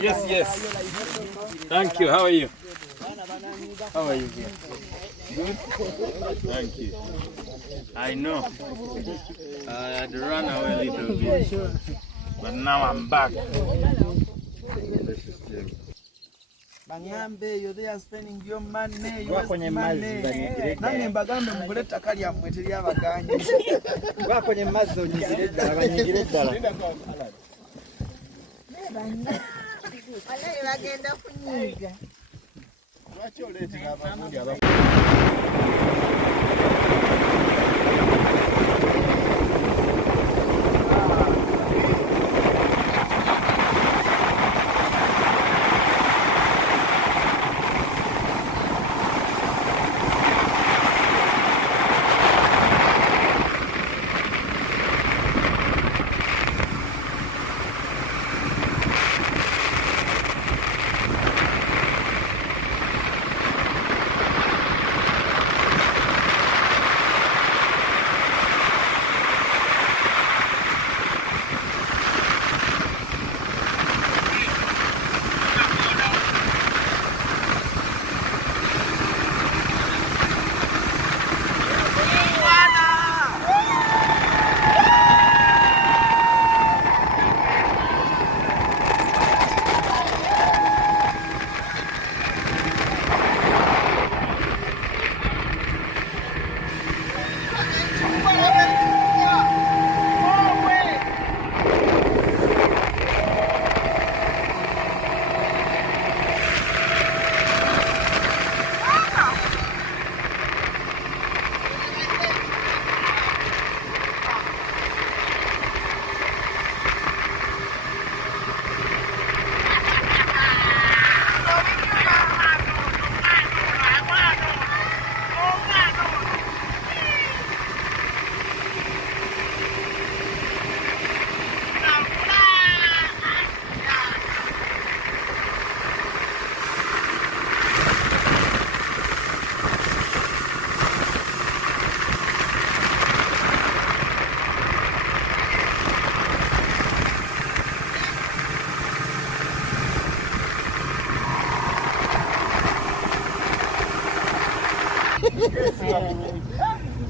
Yes, yes. Thank you. How are you? How are you? Good? Thank you. I know. I had run away a little bit, but now I'm back. Bangambe, they are spending your money. You are kwenye mazi. Nange mbagambe mkuleta kali ya mweteli abaganye. Kwa kwenye mazi onyigire ddala banyigire ddala. Wale bagenda kunyiga. Lwaki oleetera abavundi aba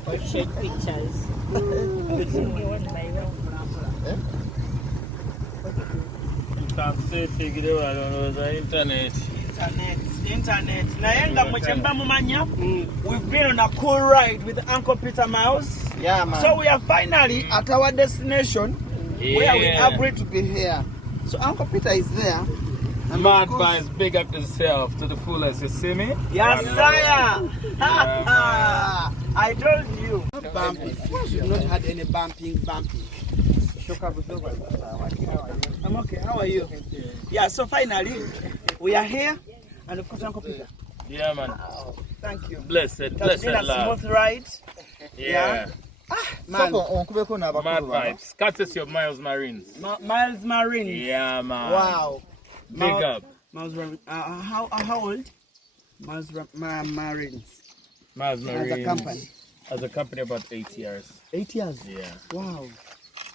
or shake pictures. You can say take it over on the internet. Internet. Naenga mchemba mumanya. We've been on a cool ride with Uncle Peter Miles. Yeah, man. So we are finally at our destination where we agreed to be here. So Uncle Peter is there. Mad Vibes, big up yourself to the fullest, you see me? Yes, sire! I told you. Bumping. You've not had any bumping. I'm okay, how are you? Yeah, so finally, we are here. And of course, Uncle Peter. Yeah, man. Thank you. Blessed It has been a love. smooth ride. Yeah. Man. Mad Vibes. Courtesy of Miles Marines. Miles Marines. Yeah, man. Wow. Big up. Miles Marines. How old? Miles Marines. Miles Marines. As a company. As a company, about 8 years. 8 years? Yeah. Wow.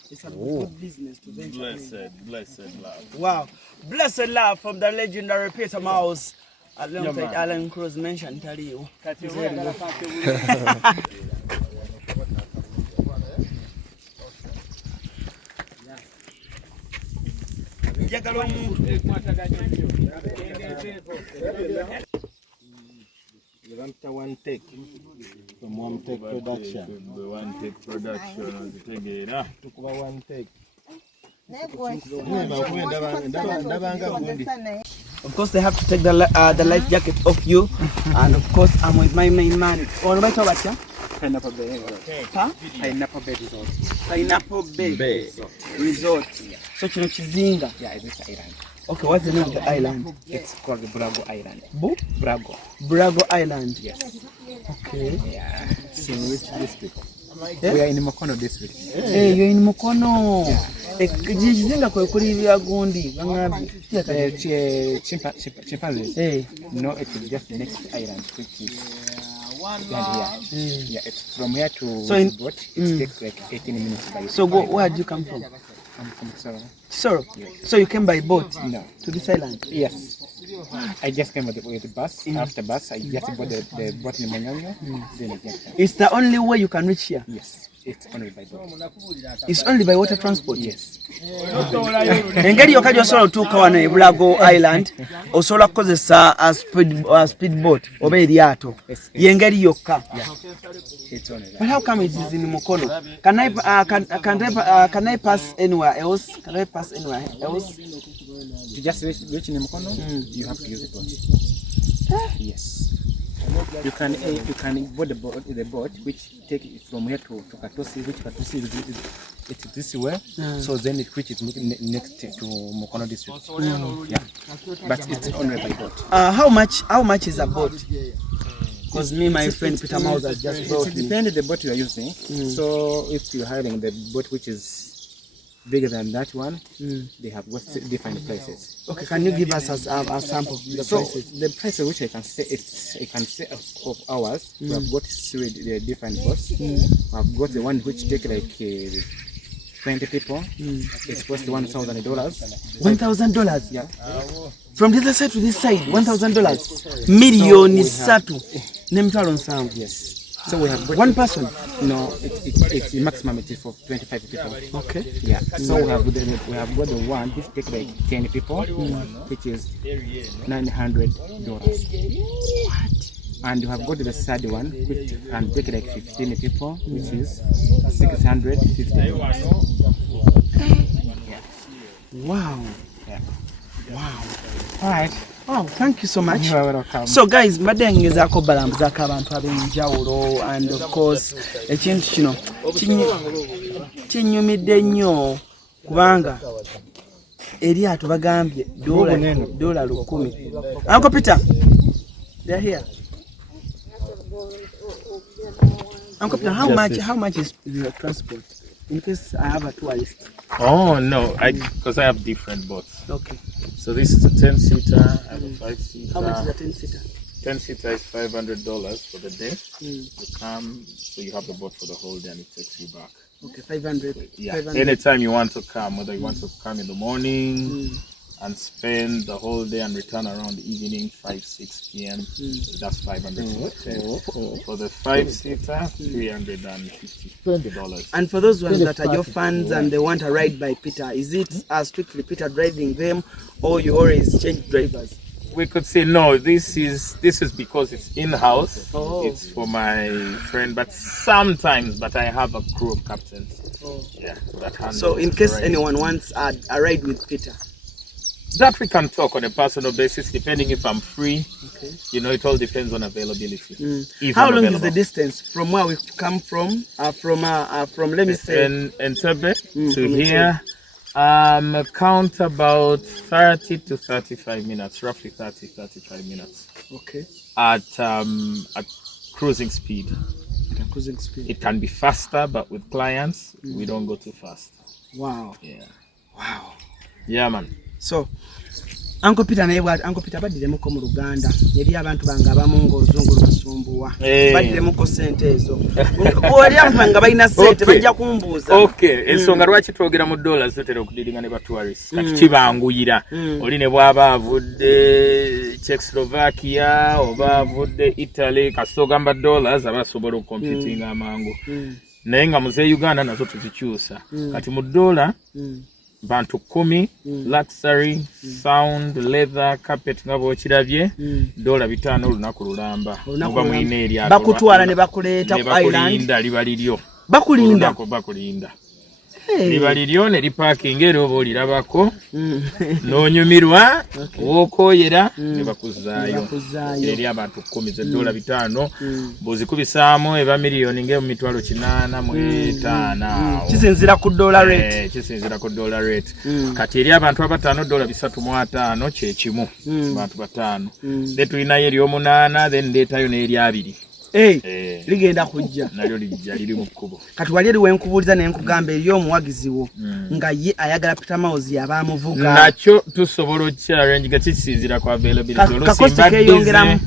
It's a good business to venture in. Blessed love. Wow. Blessed love from the legendary Peter Miles. Alongside Alan Cruz mentioned, tell you. One take from One Take Production. One Take Production. One take. Of course, they have to take the life jacket off you, and of course, I'm with my main man. What about you? Pineapple Bay. Huh? Pineapple Bay Resort. Pineapple Bay Resort. So you know Chizinga. Yeah, it's an island. Okay, what's the name of the island? It's called Brago Island. Brago. Brago. Brago Island. Yes. Okay. Yeah. It's in which district? Yeah? We are in Mukono district. Hey, you're in Mukono. Chizinga kwa kuri bya gundi bangabi. Chimpanzees. Hey. No, it's just the next island, which is here. Yeah, it's from here to boat. It takes like 18 minutes by So where do you come from? I'm from Kisoro. Kisoro? So you came by boat? No. To this island? Yes. I just came with the bus. After bus, I just bought the boat in Manyonyo. Then I came. It's the only way you can reach here? Yes. It's only by boat. It's only by water transport? Yes. Engeri yokka gy'osobola otuuka wano e Bulago Island osobola kukozesa a speedboat oba eryato yengeri yokka. But how come it is in Mukono? Can I pass anywhere else? Can I pass anywhere else? To just reach in Mukono, you have to use the boat. Yes. You can board the boat which take it from here to Katosi, which Katosi it's this way. So then it reaches next to Mukono district. Yeah. But it's only by boat. How much is a boat? Because me, my friend Peter Miles has just brought me. It depends on the boat you are using. So if you're hiring the boat which is bigger than that one, they have different prices. Okay, can you give us a sample of the prices? The prices which I can say of ours, we have got the different boats. I've got the one which take like 20 people. It's cost $1,000. $1,000? Yeah. From the other side to this side, $1,000. Million satu. Yes. So we have one person? No, it's the maximum it is for 25 people. Okay. Yeah. So we have got the one which take like 10 people, which is $900. What? And you have got the third one which can take like 15 people, which is $650. Wow. Yeah. Wow. All right. Wow, thank you so much. You are welcome. So guys, mbadde ngezaako balambuzaako abantu ab'enjawulo, and of course ekintu kino kinnyumidde nnyo kubanga eryato bagambye $100. Uncle Peter, they're here. Uncle Peter, how much is the transport in case I have a tourist? Oh no, because I have different boats. Okay. So this is a 10-seater, I have a 5-seater. How much is a 10-seater? 10-seater is $500 for the day. You come, so you have the boat for the whole day and it takes you back. Okay, 500. Yeah, 500. anytime you want to come, whether you want to come in the morning and spend the whole day and return around the evening, 5-6 p.m. That's $500 for the 5-seater, $350. And for those ones that are your fans and they want a ride by Peter, is it strictly Peter driving them, or you always change drivers? We could say no. This is because it's in-house. It's for my friend, but sometimes, I have a crew of captains. Yeah, that handles. So in case anyone wants a ride with Peter, that we can talk on a personal basis, depending if I'm free. Okay. You know, it all depends on availability. How long is the distance from where we come from? From let me say, Entebbe to here. Count about 30 to 35 minutes, roughly 30-35 minutes. Okay. At cruising speed. At cruising speed. It can be faster, but with clients, we don't go too fast. Wow. Yeah. Wow. Yeah, man. So, Uncle Peter baddiremuko mu Luganda eri abantu bange abamu ng'oluzungu lubasumbuwa baddiremuko sente ezo oli abantu nga balina sente bajja kumbuuza. Okay, ensonga lwaki twogera mu dollars tutera okudiringa ne batourists kati kibanguyira oli ne bwaba avudde Czechoslovakia oba avudde Italy kasogamba dollars abasobola okucomputinga amangu naye nga muze Uganda nazo tuzikyusa kati mu dollar bantu 10 luxury sound leather carpet ngabo kirabye $5 olunaku lulamba oba mwine erya bakutwala ne bakuleeta ku island libaliryo bakulinda libaliryo ne liparking era oba olirabako n'onyumirwa wookoyera ne bakuzaayo eri abantu 10 $5 bw'ozikubisaamu eba miliyoni ng'emitwalo 885 kisinzira ku dollar rate. Kisinzira ku dollar rate. Kati eri abantu abataano $350 kye kimu abantu bataano. Tulinayo eri 8 then ndeetayo n'eri 2. Ligenda kujja nalyo lijja liri mu kkubo. Kati wali eriwe nkubuuliza ne nkugamba eri omuwagizi wo nga ye ayagala PeterMiles yabaamuvuga nakyo tusobola okkyarrange nga kisinzira ku availability olusimba keeyongeramu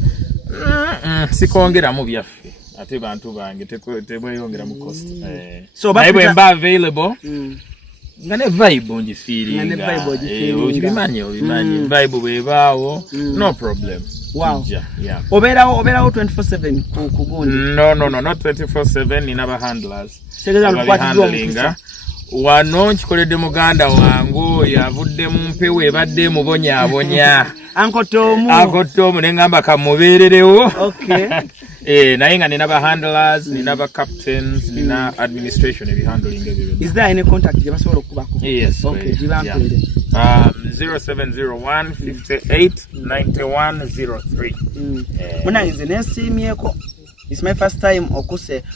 sikongeramu byaffe ate bantu bange tebweyongera mu cost naye bwe mba available ngane vibe onji feeling obimanyi vibe bwebaawo no problem. Wow. Yeah. Oberawo 24/7 ku gundi. No, not 24/7 in our handlers. Segeza lukwati wano nkikolede muganda wangu yavudde mu mpewo ebadde mubonyabonya. Uncle Tom nengamba kamubeererewo. Okay. Naye nga nina ba handlers, nina ba captains, nina administration ebihandling ebyo. Is there any contact gye basobola okubako? Yes. Okay, gibampere. 0701 58 9103. Munangize nesimyeko. It's my first time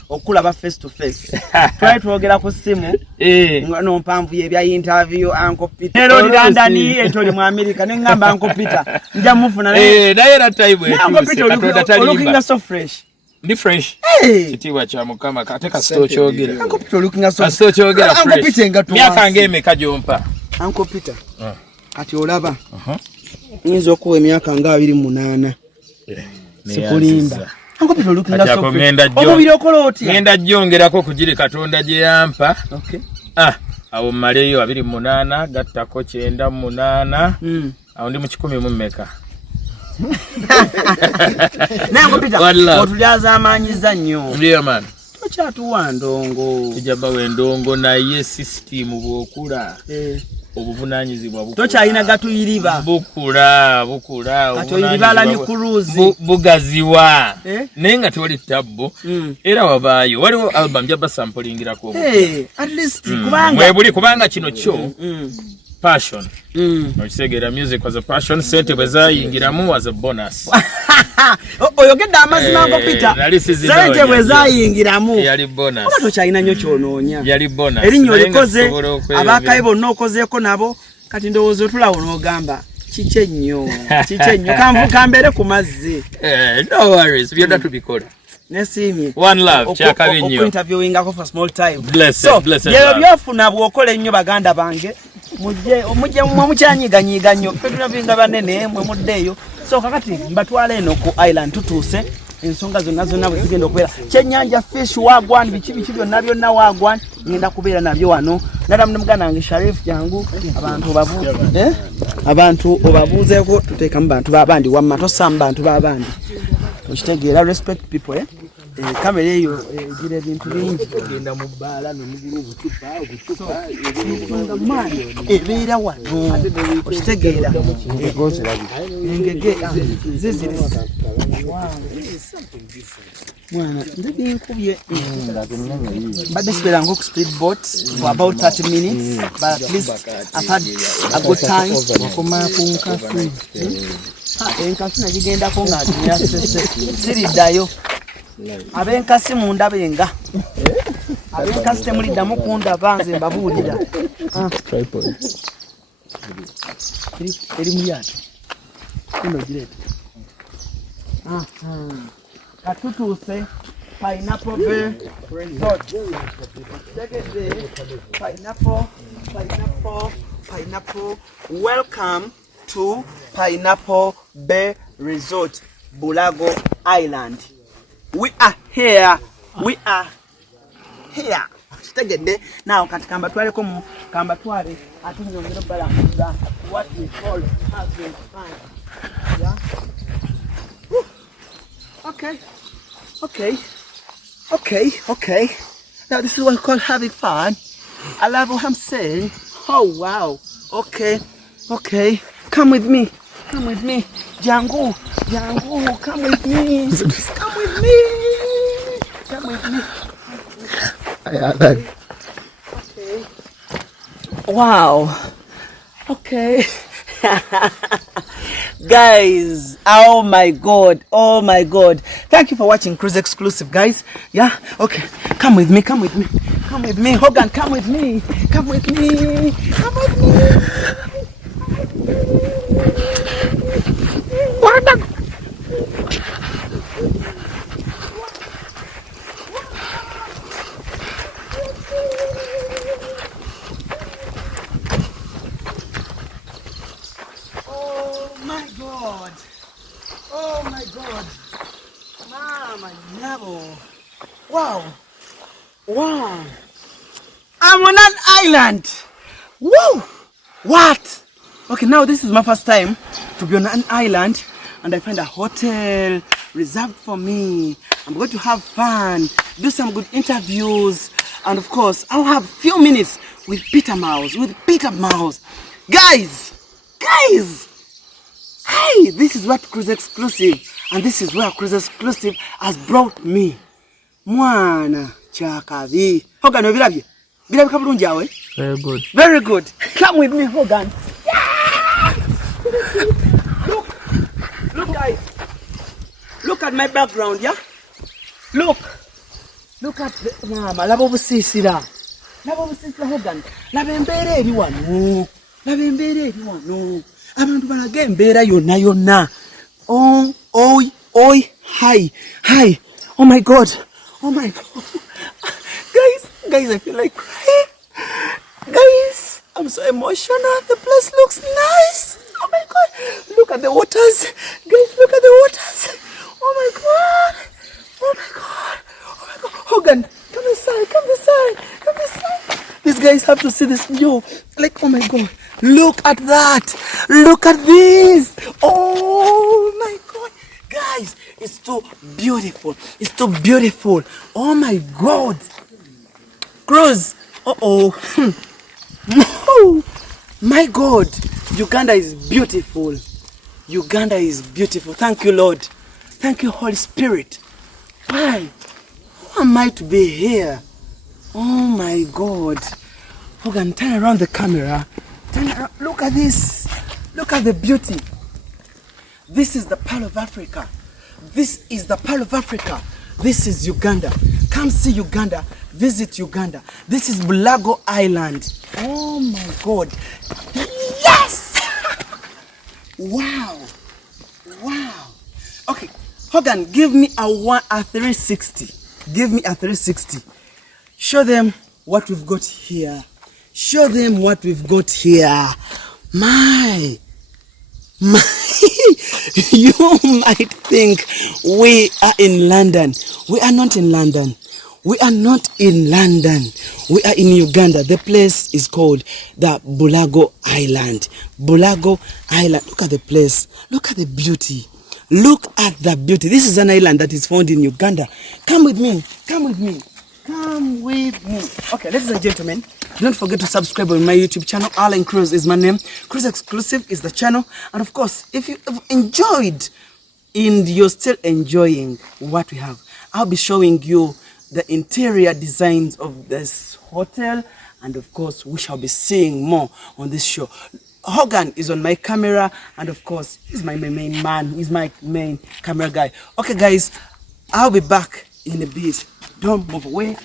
okulaba face to face. Try twogera ku simu. No mpamvu yebya interview Uncle Peter. Ero ndandani etoli mu America nengamba Uncle Peter. Nja mufuna naye era time Uncle Peter looking so fresh. Ndi fresh. Kitiwa cha mukama kateka store kyogera. Uncle Peter looking so store kyogera fresh. Uncle Peter ngatu. Myaka ngeme kajompa. Uncle Peter. Ati olaba. Nyinza okuwa emyaka nga 28. Sikulimba. Uncle Peter looking so fresh. Omubiri okola otya? Ngenda jjongerako kujiri Katonda gye yampa. Okay. Awo maleyo 28 gattako 98. Awo ndi mu 10 mu mmeka. Nango Peter otulyaza amanyiza nnyo. Ndiyo man. Tokyatuwa ndongo. Kijaba wendongo naye system bwokula. Obuvunanyizibwa bukula. Tokyalina gatuyiriba. Bukula. Atoyiribala ni kuruzi. Bugaziwa. Nenga tewali tabbo. Era wabaayo. Waliwo album jaba samplingira-ko. At least kubanga. Mwebuli kubanga kino kyo. Passion. Okisegera music was a passion. Sente bwezayingiramu was a bonus. Oyogedde amazima Uncle Peter. Sente bwezayingiramu. Yali bonus. Oba tokyalina nnyo kyonoonya. Yali bonus. Erinnya olikoze abakayi bonna okozeeko nabo kati ndowooza otulawo n'ogamba kiki ennyo kambeere ku mazzi. No worries, byonna tubikola. Nesimye. One love, kyakabi nnyo. Interviewingako for small time. Blessed. Yeyo byofuna bw'okola ennyo baganda bange. Mujje mukyanyiganyiga nnyo. Ffe tulabinga banene mwe muddeeyo. So kakati mbatwala eno ku island tutuuse ensonga zonna bwe zigenda okubeera. Kyennyanja fish wagwan biki byonna wagwan ngenda kubeera nabyo wano. Nadamu ne muganda wange Sharif jangu abantu obabuuzeeko tuteekamu bantu babandi wamma tosamba bantu babandi. Okitegeera respect people kamera eyo gira ebintu bingi genda mu bbaala nomugulu obucupa ebeera wano okitegeera engege ziziri mwana ndabye nkubye mbadde siberanga oku speedboat for about 30 minutes but at least I've had a good time wakoma ku nkasi enkasi nagigendako nga siriddayo abenkasi mundabenga abenkasi temuliddamu kundaba nze mbabuulira eri mulyato ino gireeta katutuuse Pineapple Bay Resort. Pineapple. Welcome to Pineapple Bay Resort, Bulago Island. We are here. Now katikamba twale ko kamba twale atunyo ngiro balamuza what we call husband time. Yeah. Okay. Now this is what we call having fun. I love what I'm saying. Oh wow. Okay. Come with me. Jangu. Come with me. Okay. Wow. Okay. Guys, oh my god. Thank you for watching Cruise Exclusive, guys. Yeah, okay, come with me. Hogan, come with me. Oh my god. Mama, Nyabo. Wow. I'm on an island. Woo! What? Okay, now this is my first time to be on an island, and I find a hotel reserved for me. I'm going to have fun, do some good interviews, and of course, I'll have a few minutes with Peter Mouse. Guys! Hey, this is what Cruise Exclusive, and this is where Cruise Exclusive has brought me. Mwana chakavi. Hogan, ovirabye? Birabika bulungi awe? Very good. Very good. Come with me, Hogan. Look guys. Look at my background, yeah? Look at the mama, laba obusisira. Hogan. Laba embeera eri wano. Abantu balaga embeera yonna. Hi. Oh my god. Guys, I feel like crying. Guys, I'm so emotional. The place looks nice. Oh my god. Look at the waters. Guys, look at the waters. Oh my god. Hogan, come inside. These guys have to see this view. Like, oh my god. Look at that. Look at this. Oh my god. Guys, it's too beautiful. Oh my god. Cruise. Oh my god. Uganda is beautiful. Thank you, Lord. Thank you, Holy Spirit. Why? Who am I to be here? Oh my god. Hogan, turn around the camera. Look at this. Look at the beauty. This is the Pearl of Africa. This is Uganda. Come see Uganda. Visit Uganda. This is Bulago Island. Oh my god. Yes! Wow. Okay, Hogan, give me a 360. Show them what we've got here. My. You might think we are in London. We are not in London. We are in Uganda. The place is called the Bulago Island. Look at the place. Look at the beauty. This is an island that is found in Uganda. Come with me. Okay, ladies and gentlemen, don't forget to subscribe on my YouTube channel. Alan Cruz is my name. Cruz Exclusive is the channel. And of course, if you have enjoyed and you're still enjoying what we have, I'll be showing you the interior designs of this hotel. And of course, we shall be seeing more on this show. Hogan is on my camera. And of course, he's my main man. He's my main camera guy. Okay, guys, I'll be back in a bit. Don't move away.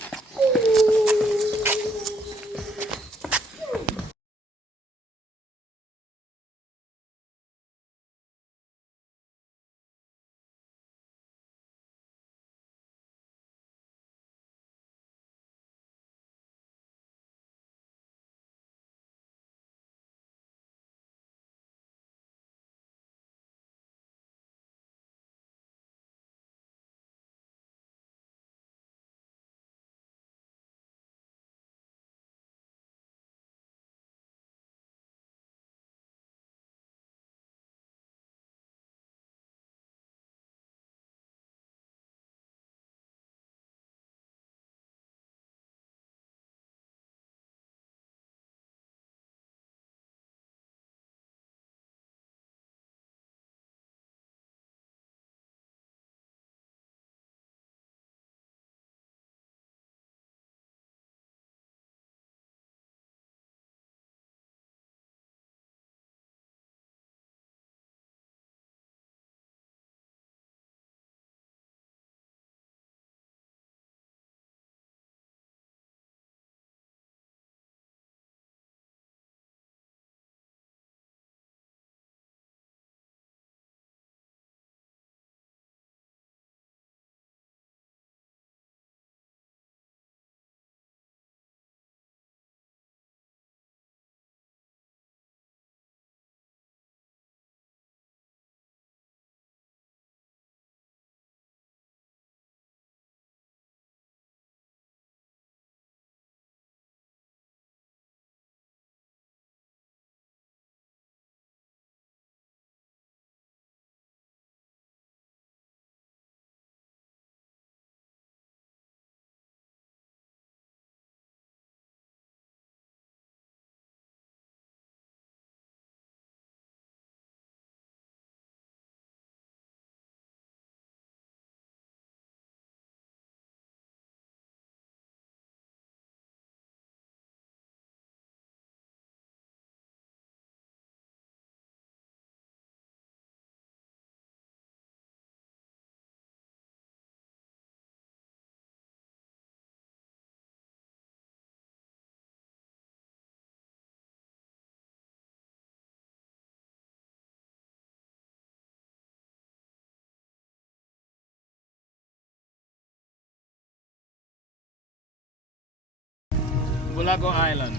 Bulago Island.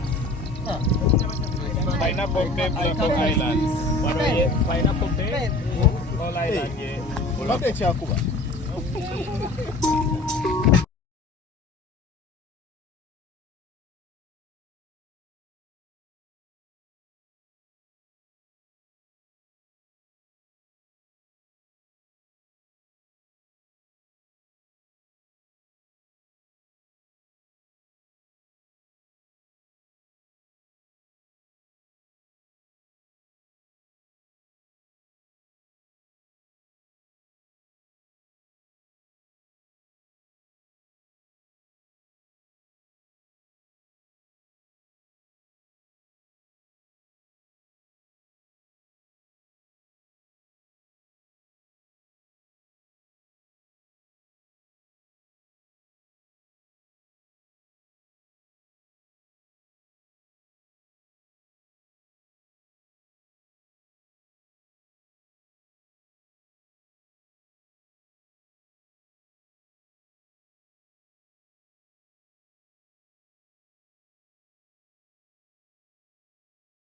Pineapple Bay, Bulago Island. Pineapple Bay, all island, yeah. Bate chakuba.